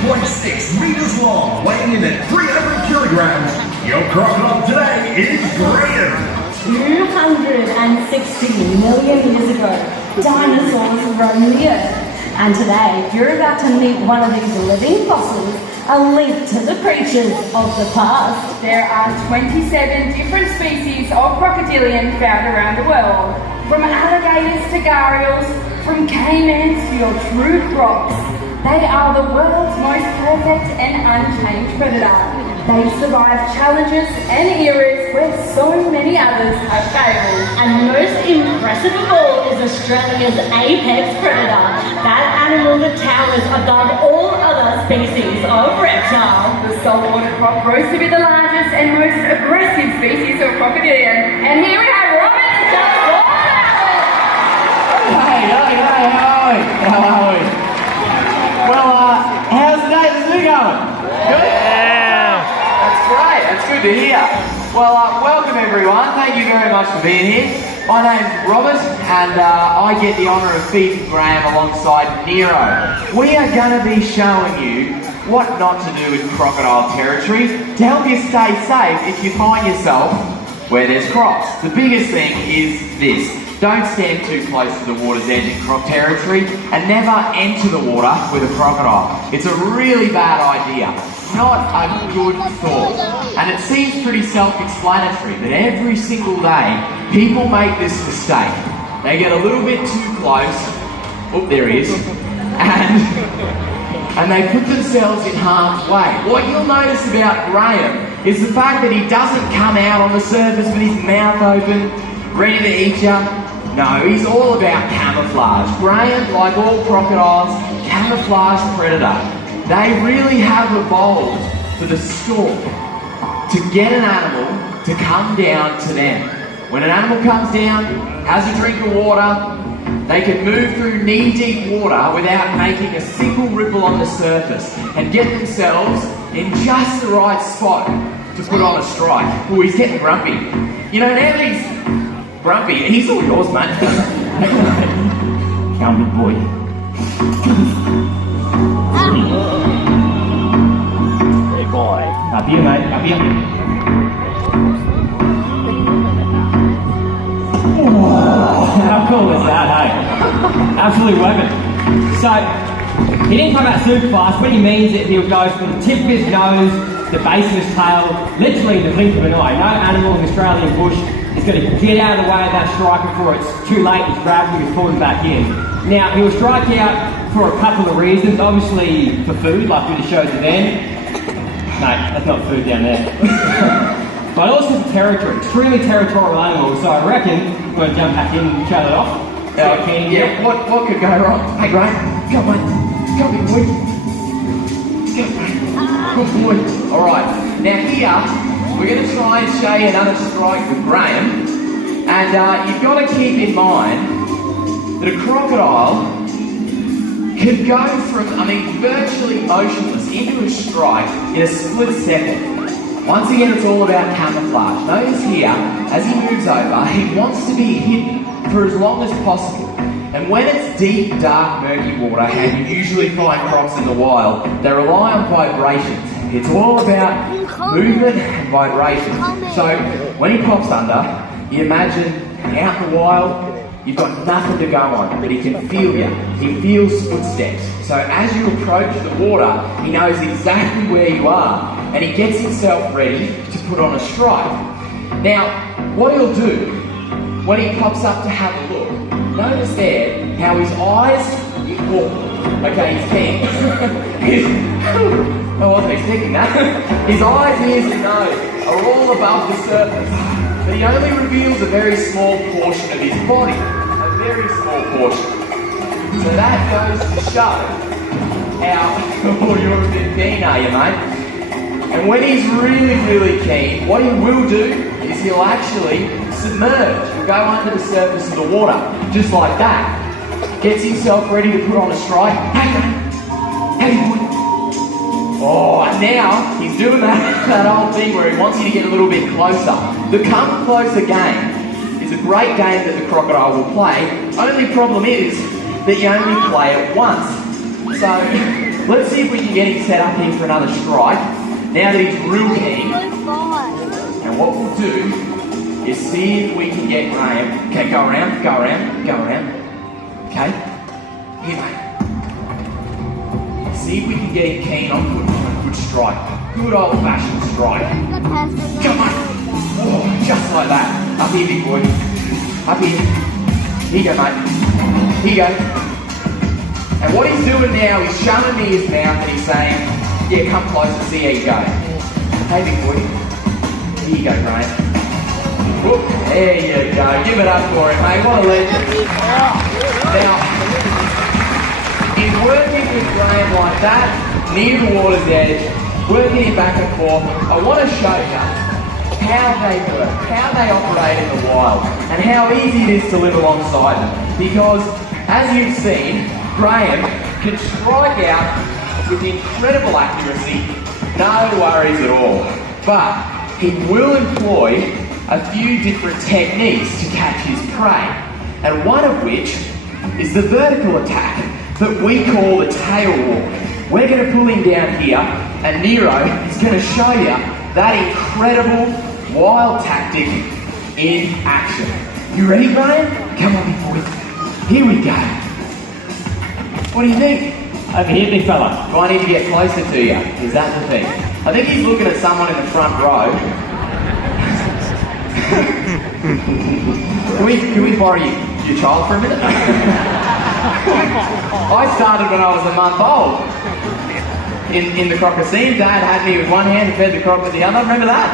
1.6 meters long, weighing in at 300 kilograms. Your crocodile today is Graham. 260 million years ago, dinosaurs roamed the earth. And today, you're about to meet one of these living fossils, a link to the creatures of the past. There are 27 different species of crocodilian found around the world, from alligators to gharials, from caimans to your true crocs. They are the world's most perfect and unchanged predator. They've survived challenges and eras where so many others have failed. And most impressive of all is Australia's apex predator, that animal that towers above all other species of reptile. The saltwater croc grows to be the largest and most aggressive species of crocodilian. And here we have Robert to tell us all about it. Hey, how are we? Well, how's the day this week going? Good? Yeah! That's great, that's good to hear. Well, welcome everyone, thank you very much for being here. My name's Robert, and I get the honour of feeding Graham alongside Nero. We are going to be showing you what not to do in crocodile territory to help you stay safe if you find yourself where there's crocs. The biggest thing is this. Don't stand too close to the water's edge in croc territory, and never enter the water with a crocodile. It's a really bad idea, not a good thought. And it seems pretty self-explanatory that every single day people make this mistake. They get a little bit too close, oh there he is, and they put themselves in harm's way. What you'll notice about Graham is the fact that he doesn't come out on the surface with his mouth open, ready to eat you. No, he's all about camouflage. Graham, like all crocodiles, camouflage predator. They really have evolved for the stalk to get an animal to come down to them. When an animal comes down, has a drink of water, they can move through knee-deep water without making a single ripple on the surface and get themselves in just the right spot to put on a strike. Oh, he's getting grumpy. You know, now that he's grumpy, he's all yours, mate. Come, big boy. Hey, boy. Up here, mate. Up here. Oh, how cool is that, hey? Absolute weapon. So, he didn't come out super fast. What he means is he'll go from the tip of his nose, the base of his tail, literally the blink of an eye. No animal in the Australian bush is going to get out of the way of that strike before it's too late. His gravity is pulling back in. Now, he'll strike out for a couple of reasons. Obviously, for food, like we just showed you then. Mate, that's not food down there. But also for territory. Extremely territorial animal. So I reckon we're going to jump back in and show that off. Yeah, what could go wrong? Hey, Graham, go, mate. Go, big boy. Go, mate. Good boy. All right. Now here, we're going to try and show you another strike with Graham. And you've got to keep in mind that a crocodile can go from, virtually motionless into a strike in a split second. Once again, it's all about camouflage. Notice here, as he moves over, he wants to be hidden for as long as possible. And when it's deep, dark, murky water, and you usually find crocs in the wild, they rely on vibrations. It's all about movement and vibration. So when he pops under, you imagine out in the wild, you've got nothing to go on, but he can feel you. He feels footsteps. So as you approach the water, he knows exactly where you are, and he gets himself ready to put on a strike. Now, what he'll do when he pops up to have a look, notice there how his eyes, he's keen. I wasn't expecting that. His eyes, ears and nose are all above the surface, but he only reveals a very small portion of his body, a very small portion. So that goes to show how you're a bit keen, are you, mate? And when he's really, really keen, what he will do is he'll actually submerge. He'll go under the surface of the water, just like that. Gets himself ready to put on a strike. Hey, boy. Oh, and now he's doing that old thing where he wants you to get a little bit closer. The come closer game is a great game that the crocodile will play. Only problem is that you only play it once. So Let's see if we can get him set up here for another strike. Now that he's real keen. And what we'll do is see if we can get Graham. Okay, go around, go around, go around. Okay? Here, mate. See if we can get him keen on a good strike. Good old-fashioned strike. Come on. Oh, just like that. Up here, big boy. Up here. Here you go, mate. Here you go. And what he's doing now, he's showing me his mouth and he's saying, yeah, come close and see how you go. Hey, big boy. Here you go, Graham. Whoop. There you go. Give it up for him, mate. What a legend. Now, in working with Graham like that, near the water's edge, working him back and forth, I want to show you how they work, how they operate in the wild, and how easy it is to live alongside them. Because, as you've seen, Graham can strike out with incredible accuracy, no worries at all. But he will employ a few different techniques to catch his prey, and one of which is the vertical attack that we call the tail walk. We're going to pull him down here, and Nero is going to show you that incredible wild tactic in action. You ready, Graham? Come on, big boy. Here we go. What do you think? Over here, big fella. Do I need to get closer to you? Is that the thing? I think he's looking at someone in the front row. Can we borrow your child for a minute? I started when I was a month old. In the Croc Graham, Dad had me with one hand and fed the croc with the other. Remember that?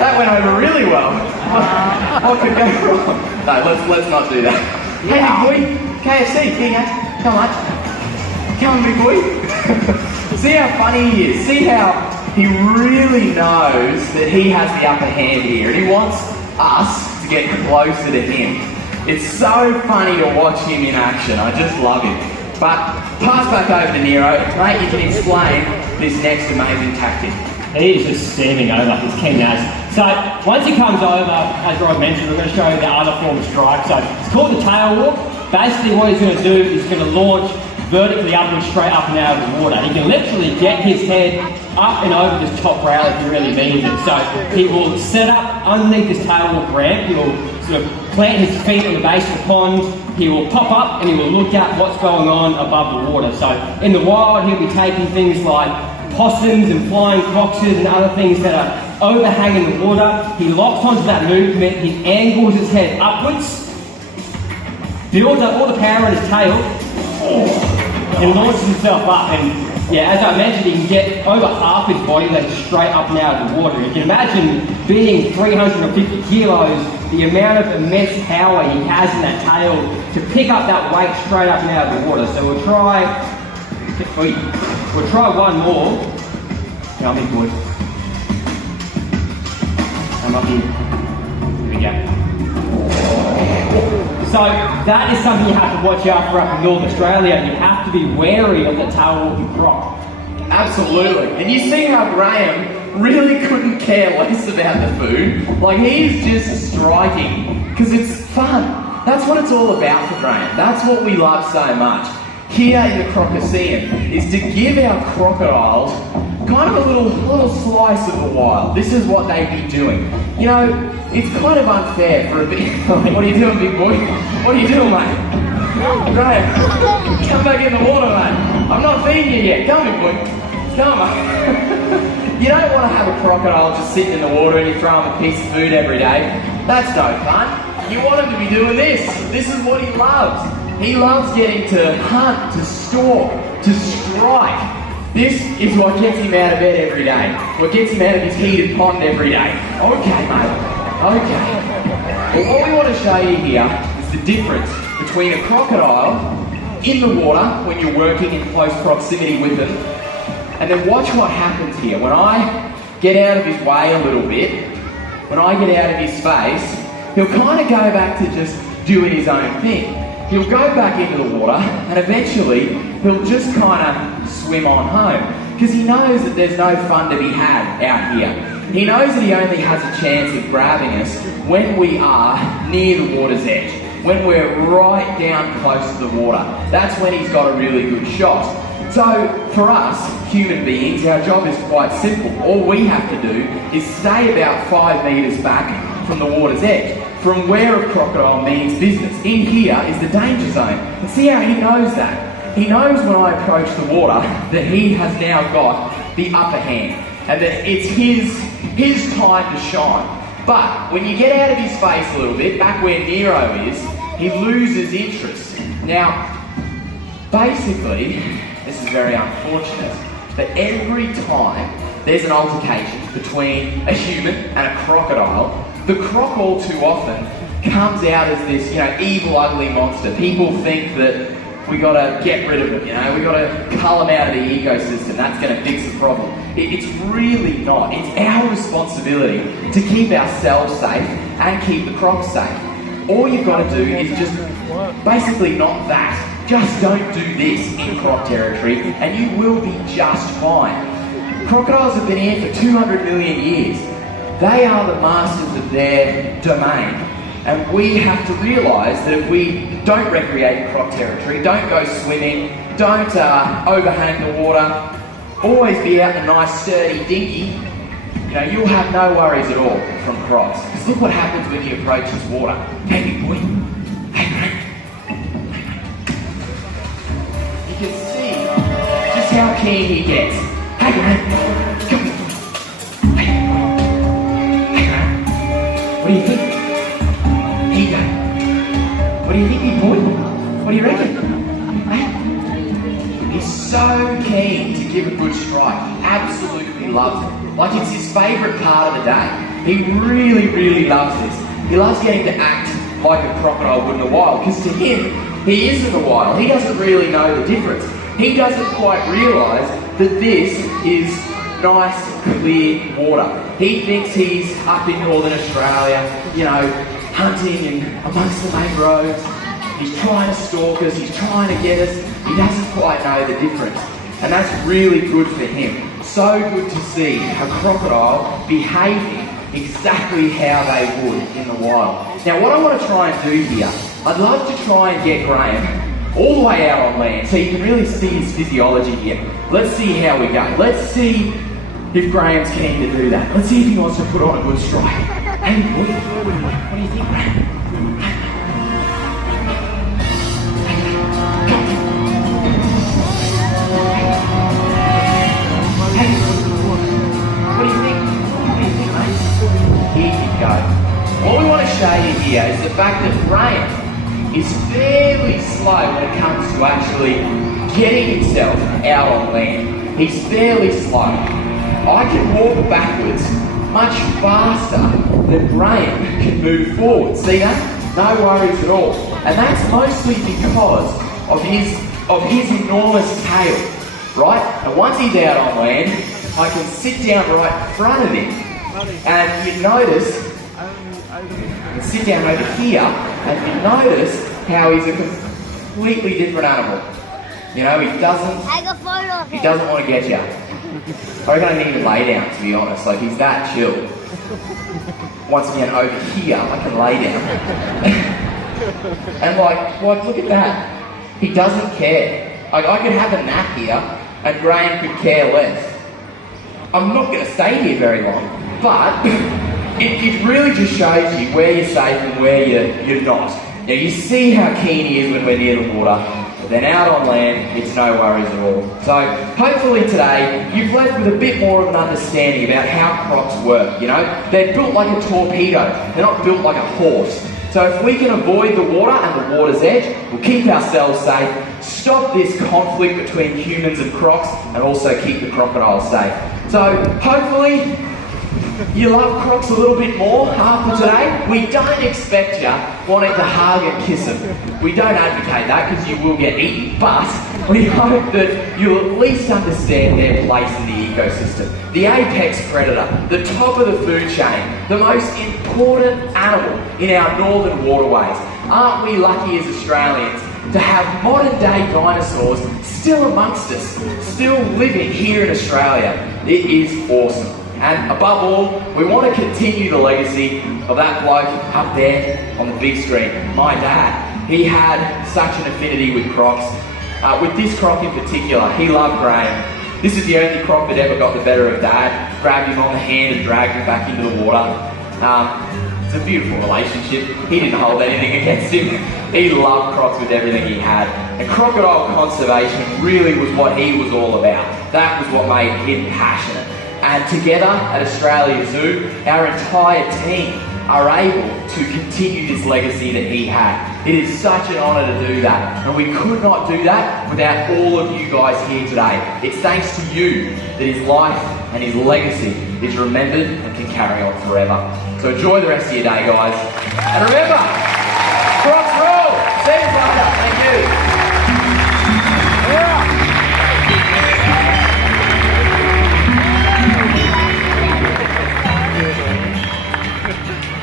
That went over really well. What could go wrong? No, let's not do that. Hey, big boy, KFC, here you go. Come on. Come on, big boy. See how funny he is. See how he really knows that he has the upper hand here, and he wants us to get closer to him. It's so funny to watch him in action. I just love him. But pass back over to Nero. Mate, you can explain this next amazing tactic. He is just standing over, he's keen as. So once he comes over, as Rod mentioned, we're going to show you the other form of strike. So it's called the tail walk. Basically what he's going to do is going to launch vertically upwards, straight up and out of the water. He can literally get his head up and over this top rail if he really means it. So he will set up underneath this tail walk ramp. He will sort of plant his feet on the base of the pond. He will pop up and he will look at what's going on above the water. So in the wild, he'll be taking things like possums and flying foxes and other things that are overhanging the water. He locks onto that movement. He angles his head upwards, builds up all the power in his tail, and launches himself up. And yeah, as I mentioned, he can get over half his body weight straight up and out of the water. You can imagine being 350 kilos, the amount of immense power he has in that tail to pick up that weight straight up and out of the water. So we'll try one more. Come big boy. I'm up here. Here we go. So that is something you have to watch out for up in North Australia. You have to be wary of the tail walking croc. Absolutely. And you see how Graham really couldn't care less about the food. Like, he's just striking because it's fun. That's what it's all about for Graham. That's what we love so much here in the Croc Graham, is to give our crocodiles kind of a little slice of the wild. This is what they'd be doing. You know, it's kind of unfair for a bit. What are you doing, big boy? What are you doing, mate? Graham, come back in the water, mate. I'm not feeding you yet. Come, big boy. Come on. You don't want to have a crocodile just sitting in the water and you throw him a piece of food every day. That's no fun. You want him to be doing this. This is what he loves. He loves getting to hunt, to stalk, to strike. This is what gets him out of bed every day. What gets him out of his heated pond every day. Okay, mate. Okay. Well, what we want to show you here is the difference between a crocodile in the water when you're working in close proximity with them, and then watch what happens here. When I get out of his way a little bit, when I get out of his face, he'll kind of go back to just doing his own thing. He'll go back into the water and eventually he'll just kind of swim on home because he knows that there's no fun to be had out here. He knows that he only has a chance of grabbing us when we are near the water's edge, when we're right down close to the water. That's when he's got a really good shot. So for us, human beings, our job is quite simple. All we have to do is stay about 5 metres back from the water's edge, from where a crocodile means business. In here is the danger zone. And see how he knows that? He knows when I approach the water that he has now got the upper hand and that it's his time to shine. But when you get out of his face a little bit, back where Nero is, he loses interest. Now, basically, this is very unfortunate, but every time there's an altercation between a human and a crocodile, the croc all too often comes out as this, evil, ugly monster. People think that we gotta get rid of it, we gotta cull them out of the ecosystem, that's gonna fix the problem. It's really not. It's our responsibility to keep ourselves safe and keep the crocs safe. All you've gotta do is just basically not that. Just don't do this in croc territory and you will be just fine. Crocodiles have been here for 200 million years. They are the masters of their domain. And we have to realise that if we don't recreate in croc territory, don't go swimming, don't overhang the water, always be out in a nice sturdy dinghy, you'll have no worries at all from crocs. Because look what happens when you approach this water. Hey, big boy. Hey, mate. You can see just how keen he gets. Hey, mate. Come on. Hey, mate. What do you think? What do you think, big boy? What do you reckon? Hey? He's so keen to give a good strike. Absolutely loves it. Like it's his favourite part of the day. He really, really loves this. He loves getting to act like a crocodile would in the wild, because to him, he is in the wild. He doesn't really know the difference. He doesn't quite realise that this is nice, clear water. He thinks he's up in northern Australia, hunting and amongst the mangroves. He's trying to stalk us, he's trying to get us. He doesn't quite know the difference. And that's really good for him. So good to see a crocodile behaving exactly how they would in the wild. Now what I want to try and do here, I'd love to try and get Graham all the way out on land so you can really see his physiology here. Let's see how we go. Let's see if Graham's keen to do that. Let's see if he wants to put on a good strike. Hey, what do you think, Graham? What we want to show you here is the fact that Graham is fairly slow when it comes to actually getting himself out on land. He's fairly slow. I can walk backwards much faster than Graham can move forward. See that? No worries at all. And that's mostly because of his enormous tail, right? And once he's out on land, I can sit down right in front of him, and you notice, sit down over here, and you notice how he's a completely different animal. He doesn't want to get you. I reckon I need to lay down, to be honest. Like, he's that chill. Once again, over here, I can lay down. And like, look at that. He doesn't care. Like, I could have a nap here, and Graham could care less. I'm not going to stay here very long, but it really just shows you where you're safe and where you're not. Now, you see how keen he is when we're near the water, but then out on land, it's no worries at all. So, hopefully today, you've left with a bit more of an understanding about how crocs work, They're built like a torpedo, they're not built like a horse. So if we can avoid the water and the water's edge, we'll keep ourselves safe, stop this conflict between humans and crocs, and also keep the crocodiles safe. So, hopefully, you love crocs a little bit more after today. We don't expect you wanting to hug and kiss them. We don't advocate that because you will get eaten, but we hope that you'll at least understand their place in the ecosystem. The apex predator, the top of the food chain, the most important animal in our northern waterways. Aren't we lucky as Australians to have modern day dinosaurs still amongst us, still living here in Australia? It is awesome. And above all, we want to continue the legacy of that bloke up there on the big screen. My dad, he had such an affinity with crocs. With this Croc in particular, he loved Graham. This is the only Croc that ever got the better of Dad, grabbed him on the hand and dragged him back into the water. It's a beautiful relationship. He didn't hold anything against him. He loved Crocs with everything he had. And crocodile conservation really was what he was all about. That was what made him passionate. And together at Australia Zoo, our entire team are able to continue this legacy that he had. It is such an honour to do that, and we could not do that without all of you guys here today. It's thanks to you that his life and his legacy is remembered and can carry on forever. So enjoy the rest of your day, guys. And remember, Crocs rule! See you later. Thank you.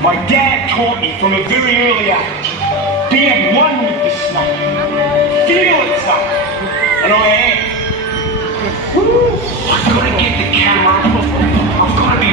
My dad taught me from a very early age, be at one with the snake. Feel it, son. And I am. Woo! I've got to get the camera. I've got to be